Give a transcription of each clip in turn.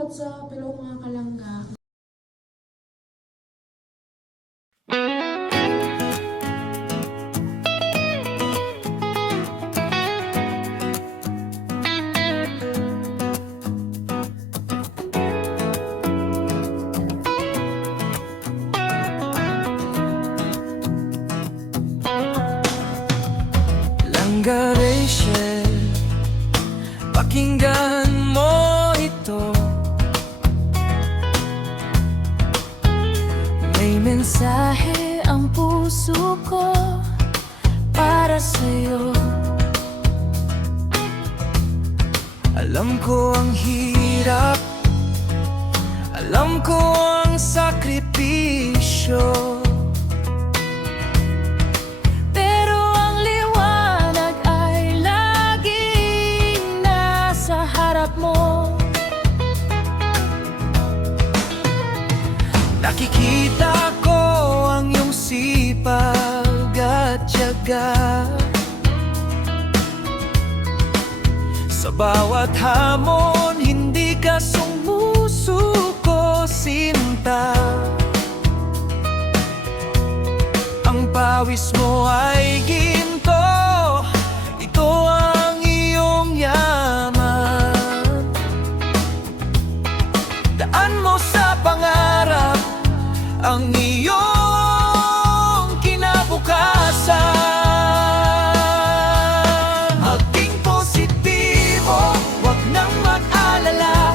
what's up? Hello mga kalangga. Langga Rachel, pakinggan mo ito. May mensahe ang puso ko para sa'yo. Alam ko ang hirap, alam ko ang sakripisyo, nakikita ko ang iyong sipag at tiyaga. Sa bawat hamon, hindi ka sumusuko, sinta. Ang pawis mo ay ginto, ito ang iyong yaman. Daan mo sa pangarap ang iyong kinabukasan. Maging positibo, wag nang mag-alala,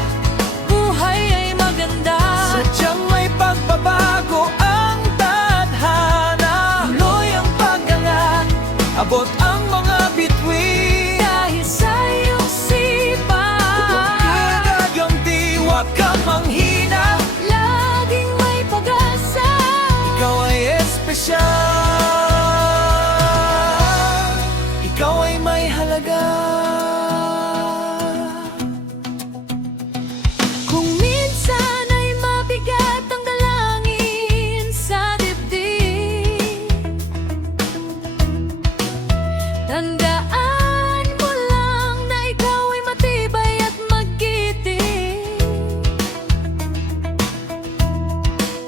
buhay ay maganda, sadyang may pagbabago ang tadhana. Tuloy ang pag-angat, abot ang mga bituin, dahil sa iyong sipag. Gaganti, wag kang manghina, ikaw ay may halaga. Kung minsan ay mabigat ang dalangin sa dibdib, tandaan mo lang na ikaw ay matibay at magiting.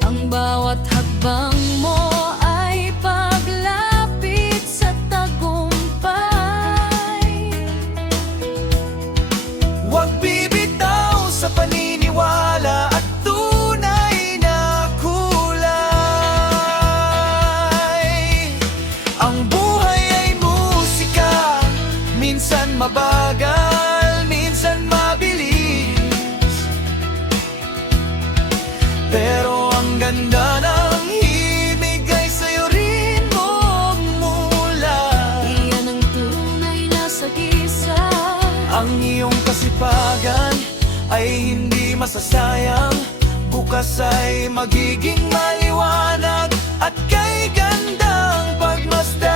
Ang bawat hakbang mo paniniwala at tunay na kulay. Ang buhay ay musika, minsan mabagal, minsan mabilis, pero ang ganda ng himig ay sa'yo rin mula. Iyan ang tunay na sagisa, ang iyong kasipagan ay hindi masasayang, bukas ay magiging maliwanag at kay gandang pagmasdan.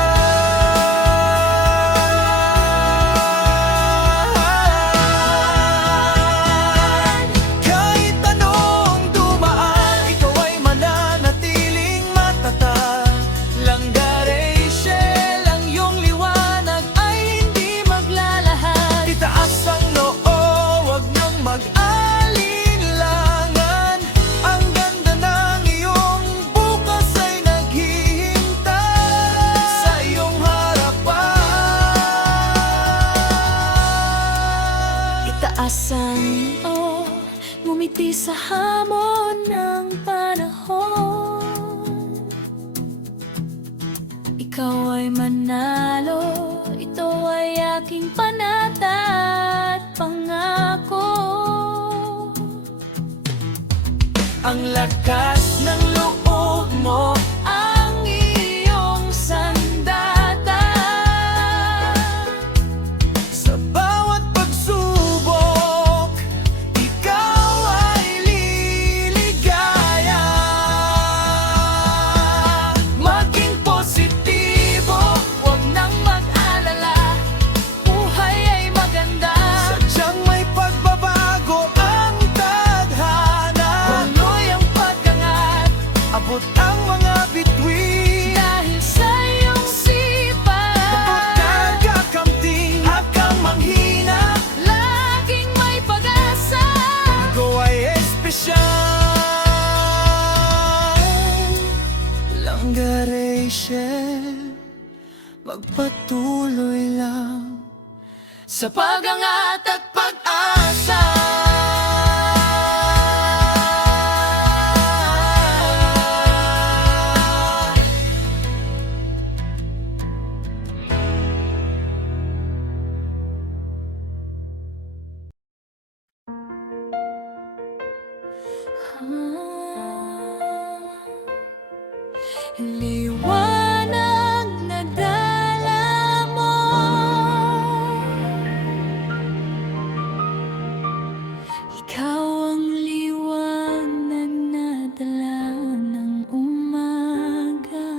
Kahit anong dumaan, ikaw ay mananatiling matatag. Langga Rachel, ang iyong liwanag ay hindi maglalahad. Itaas ang noo, mag-alinlangan, ang ganda ng iyong bukas ay naghihintay sa iyong harapan. Itaasan o ngumiti sa hamon ng panahon. Ikaw ay manalo, ito ay aking panata at pangako. Ang lakas ng loob mo, ang iyong sandata. Sa bawat pagsubok, ikaw ay liligaya. Maging positibo, wag nang mag-alala, buhay ay maganda, sadyang may pagbabago ang tadhana. Tuloy ang pag-angat, magpatuloy lang sa pag-angat at pag-asa. Liwanag na dala mo, ikaw ang liwanag na dala ng umaga.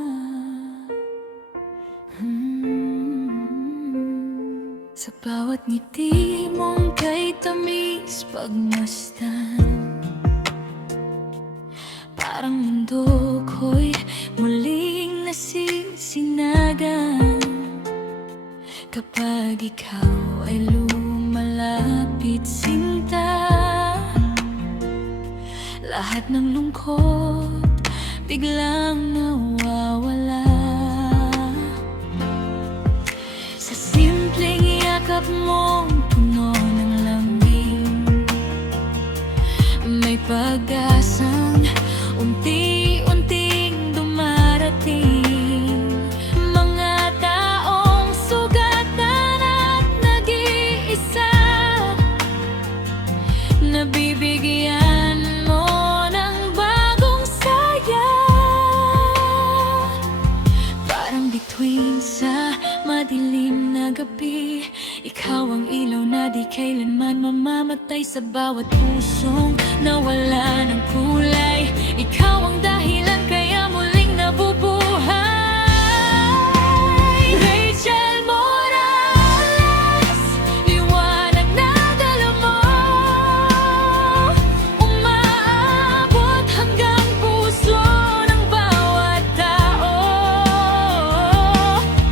Sa bawat ngiti mong kay tamis pagmasdan, parang mundo ko'y muling nasisinagan. Kapag ikaw ay lumalapit sinta, lahat ng lungkot biglang nawawala. Sa simpleng yakap mong puno ng lambing, may pag-asang unti-unting dumarating. Mga taong sugatan at nag-iisa, nabibigyan mo ng bagong saya. Parang bituin sa madilim na gabi, ikaw ang ilaw na di kailanman mamamatay. Sa bawat pusong nawala ng kulay, ikaw ang dahilan kaya muling nabubuhay. Rachel Morales, liwanag na dala mo, umaabot hanggang puso ng bawat tao.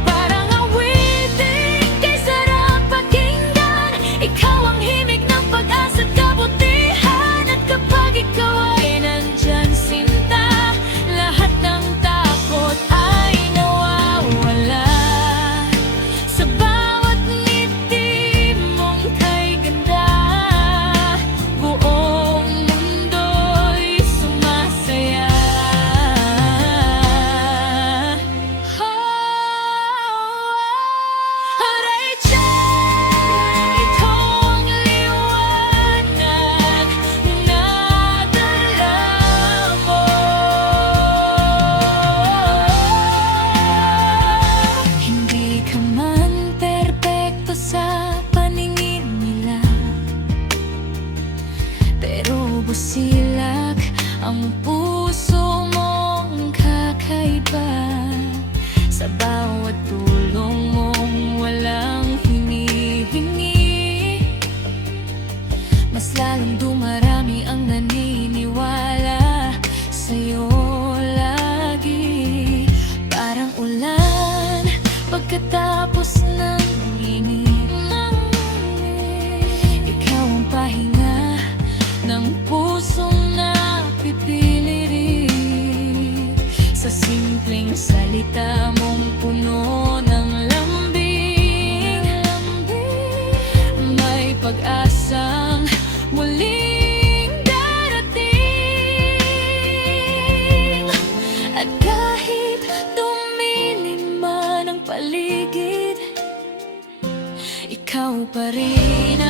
Parang awiting kay sarap pakinggan, ikaw ang himig ng pag-asa at kabutihan. At kapag ikaw ay nandyan sinta, lahat ng takot ay nawawala. Sa bawat ngiti mong kay ganda, buong mundo'y sumasaya. Rachel, ikaw ang liwanag na dala mo. Hindi ka man perpekto sa paningin nila, pero busilak ang puso mong kakaiba. Sa bawat tulong mong walang hinihingi, mas lalong dumarami ang naniniwala sa'yo lagi. Parang ulan pagkatapos ng init, ikaw ang pahinga ng pusong napipilirit. Sa simpleng salita mong puno ng lambing, may pag-asang muling darating. At kahit tumilim man ang paligid, ikaw pa rin